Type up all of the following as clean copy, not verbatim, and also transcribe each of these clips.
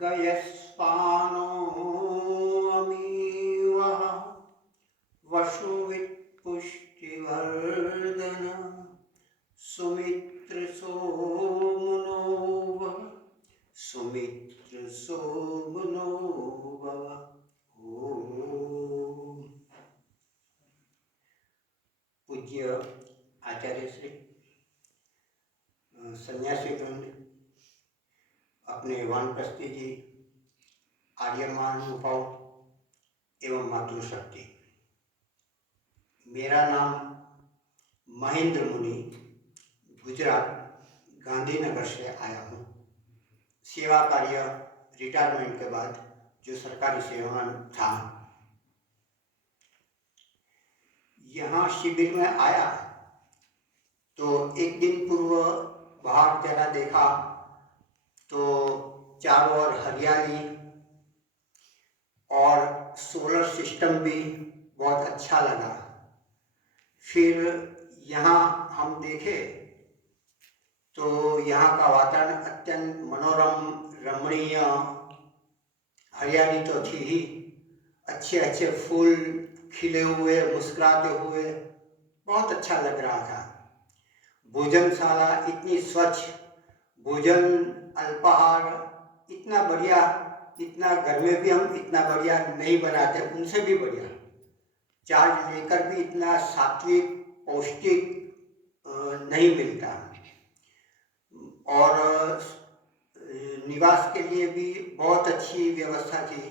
गयस्पानोऽमीवः वसुवित्पुष्टिवर्धन सुमित्रसोमनो भव सुमित्रसोमनो भव। ओम। पूज्य आचार्य श्री सन्यासी वृंद, अपने वानप्रस्थी जी, आर्यमान अनुभाव एवं मातृशक्ति। मेरा नाम महेंद्र मुनि, गुजरात गांधीनगर से आया हूँ। सेवा कार्य रिटायरमेंट के बाद जो सरकारी सेवा में था, यहाँ शिविर में आया तो एक दिन पूर्व बाहर जरा देखा तो चारों ओर हरियाली और सोलर सिस्टम भी बहुत अच्छा लगा। फिर यहाँ हम देखे तो यहाँ का वातावरण अत्यंत मनोरम, रमणीय, हरियाली तो थी ही, अच्छे अच्छे फूल खिले हुए, मुस्कुराते हुए, बहुत अच्छा लग रहा था। भोजनशाला इतनी स्वच्छ, भोजन अल्पाहार इतना बढ़िया, इतना घर में भी हम इतना बढ़िया नहीं बनाते, उनसे भी बढ़िया। चार्ज लेकर भी इतना सात्विक पौष्टिक नहीं मिलता। और निवास के लिए भी बहुत अच्छी व्यवस्था थी,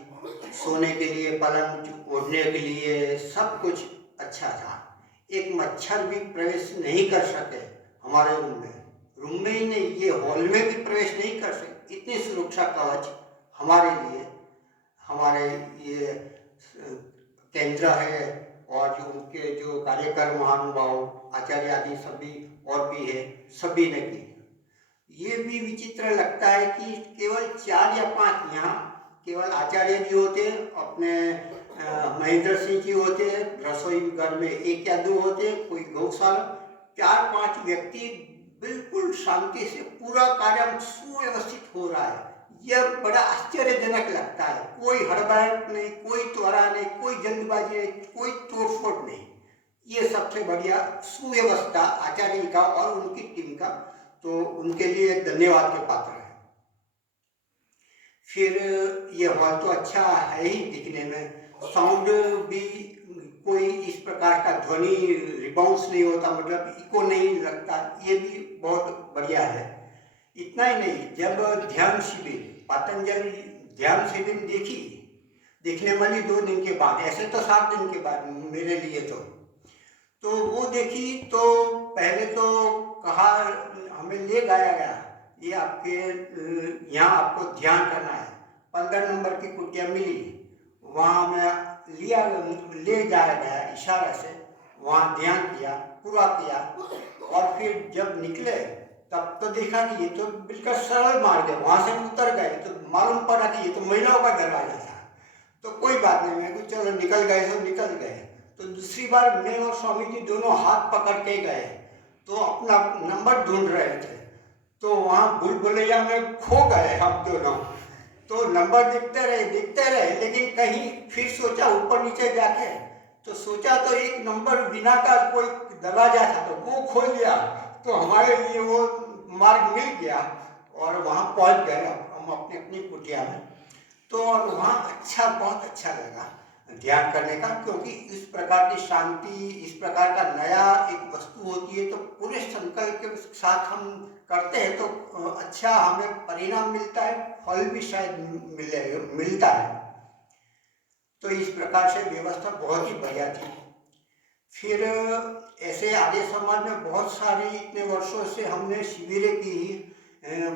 सोने के लिए पलंग, ओढ़ने के लिए सब कुछ अच्छा था। एक मच्छर भी प्रवेश नहीं कर सके हमारे रूम में ही नहीं, ये हॉल में भी प्रवेश नहीं कर सके। इतनी सुरक्षा कवच हमारे लिए, हमारे ये केंद्र है और जो उनके जो कार्यकर महानुभाव आचार्य आदि सभी और भी है, सभी ने की। ये भी विचित्र लगता है कि केवल 4 या 5 यहाँ केवल आचार्य जी होते, अपने महेंद्र सिंह जी होते, रसोई घर में 1 या 2 होते, कोई गौशाला, 4-5 व्यक्ति, बिल्कुल शांति से पूरा कार्य सुव्यवस्थित हो रहा है। यह बड़ा आश्चर्यजनक लगता है। कोई हड़बड़ाहट नहीं, कोई त्वरा नहीं, कोई जल्दबाजी नहीं, कोई तोड़फोड़ नहीं। ये सबसे बढ़िया सुव्यवस्था आचार्य जी का और उनकी टीम का, तो उनके लिए धन्यवाद के पात्र है। फिर ये हॉल तो अच्छा है ही दिखने में, साउंड भी कोई इस प्रकार का ध्वनि रिबाउंस नहीं होता, मतलब इको नहीं लगता, ये भी बहुत बढ़िया है। इतना ही नहीं, जब ध्यान शिविर, पतंजलि ध्यान शिविर देखने वाली 2 दिन के बाद, ऐसे तो 7 दिन के बाद मेरे लिए तो वो देखी तो पहले तो कहा, हमें ले गया, ये आपके यहाँ आपको ध्यान करना है। 15 नंबर की कुटिया मिली, वहाँ मैं ले जाया गया इशारा से, वहाँ ध्यान किया, पूरा किया। और फिर जब निकले तब तो देखा कि ये तो बिल्कुल सरल मार्ग है, वहाँ से उतर गए तो मालूम पड़ा कि ये तो महिलाओं का दरवाजा था। तो कोई बात नहीं, मैं कुछ चलो निकल गए तो निकल गए। तो दूसरी बार मैं और स्वामी जी दोनों हाथ पकड़ के गए तो अपना नंबर ढूंढ रहे थे, तो वहाँ भूल-भुलैया में खो गए हम दोनों। तो नंबर देखते रहे, लेकिन कहीं फिर सोचा ऊपर नीचे जाके, तो सोचा तो एक नंबर बिना का कोई दरवाजा था, तो वो खोल दिया, तो हमारे लिए वो मार्ग मिल गया और वहाँ पहुँच गए हम अपनी कुटिया में। तो वहाँ अच्छा, बहुत अच्छा लगा ध्यान करने का, क्योंकि इस प्रकार की शांति, इस प्रकार का नया एक वस्तु होती है तो पूरे संकल्प के साथ हम करते हैं तो अच्छा हमें परिणाम मिलता है, फल भी शायद मिलता है। तो इस प्रकार से व्यवस्था बहुत ही बढ़िया थी। फिर ऐसे आर्य समाज में बहुत सारी, इतने वर्षों से हमने शिविरें की,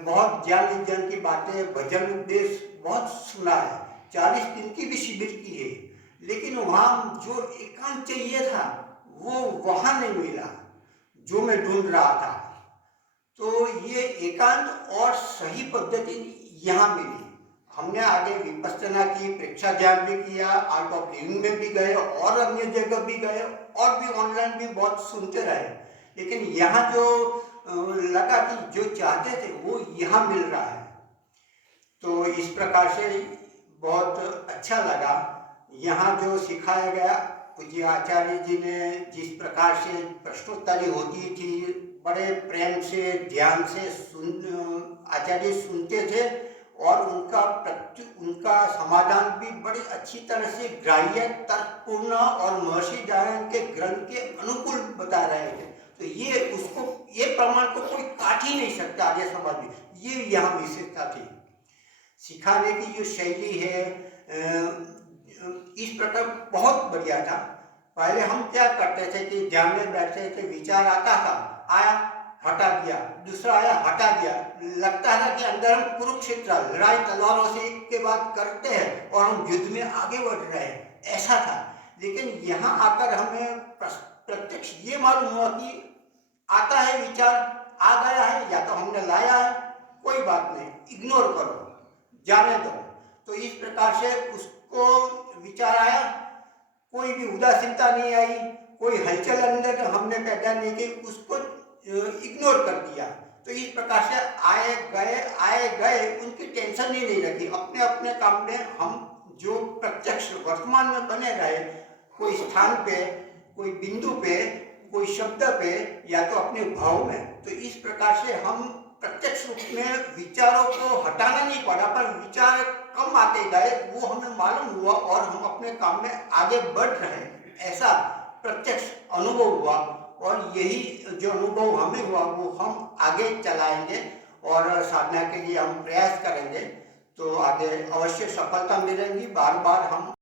बहुत ज्ञान विज्ञान की बातें, भजन उपदेश बहुत सुना है, 40 दिन की भी शिविर की है, लेकिन वहाँ जो एकांत चाहिए था वो वहाँ नहीं मिला जो मैं ढूंढ रहा था। तो ये एकांत और सही पद्धति यहाँ मिली। हमने आगे विपස්සना की, प्रेक्षा ध्यान भी किया, आर्ट ऑफ लिविंग में भी गए और अन्य जगह भी गए और भी ऑनलाइन भी बहुत सुनते रहे, लेकिन यहाँ जो लगा कि जो चाहते थे वो यहाँ मिल रहा है। तो इस प्रकार से बहुत अच्छा लगा। यहाँ जो सिखाया गया, पूज्य आचार्य जी ने जिस प्रकार से प्रश्नोत्तरी होती थी, बड़े प्रेम से ध्यान से आचार्य सुनते थे और उनका समाधान भी बड़ी अच्छी तरह से ग्राह्य, तर्कपूर्ण और महर्षि दयानंद के ग्रंथ के अनुकूल बता रहे थे। तो ये प्रमाण को कोई काट ही नहीं सकता आर्य समाज में। ये यहाँ विशेषता थी। सिखाने की जो शैली है इस प्रकार बहुत बढ़िया था। पहले हम क्या करते थे कि ध्यान में बैठते थे, विचार आता था, आया हटा दिया, दूसरा आया हटा दिया, लगता है ना कि अंदर हम कुरुक्षेत्र लड़ाई तलवारों से एक के बाद करते हैं और हम युद्ध में आगे बढ़ रहे हैं, ऐसा था। लेकिन यहाँ आकर हमें प्रत्यक्ष ये मालूम हुआ कि आता है विचार, आ गया है या तो हमने लाया है, कोई बात नहीं, इग्नोर करो, जाने दो। तो इस प्रकार से उसको विचार आया, कोई भी उदासीनता नहीं आई, कोई हलचल अंदर हमने पैदा नहीं की, उसको इग्नोर कर दिया। तो इस प्रकार से आए गए उनकी टेंशन ही नहीं रखी। अपने अपने काम में हम जो प्रत्यक्ष वर्तमान में बने रहे, कोई स्थान पे, कोई बिंदु पे, कोई शब्द पे या तो अपने भाव में। तो इस प्रकार से हम प्रत्यक्ष रूप में विचारों को हटाना नहीं पड़ा, पर विचार कम आते गए, वो हमें मालूम हुआ और हम अपने काम में आगे बढ़ रहे हैं, ऐसा प्रत्यक्ष अनुभव हुआ। और यही जो अनुभव हमें हुआ वो हम आगे चलाएंगे और साधना के लिए हम प्रयास करेंगे, तो आगे अवश्य सफलता मिलेगी। बार बार हम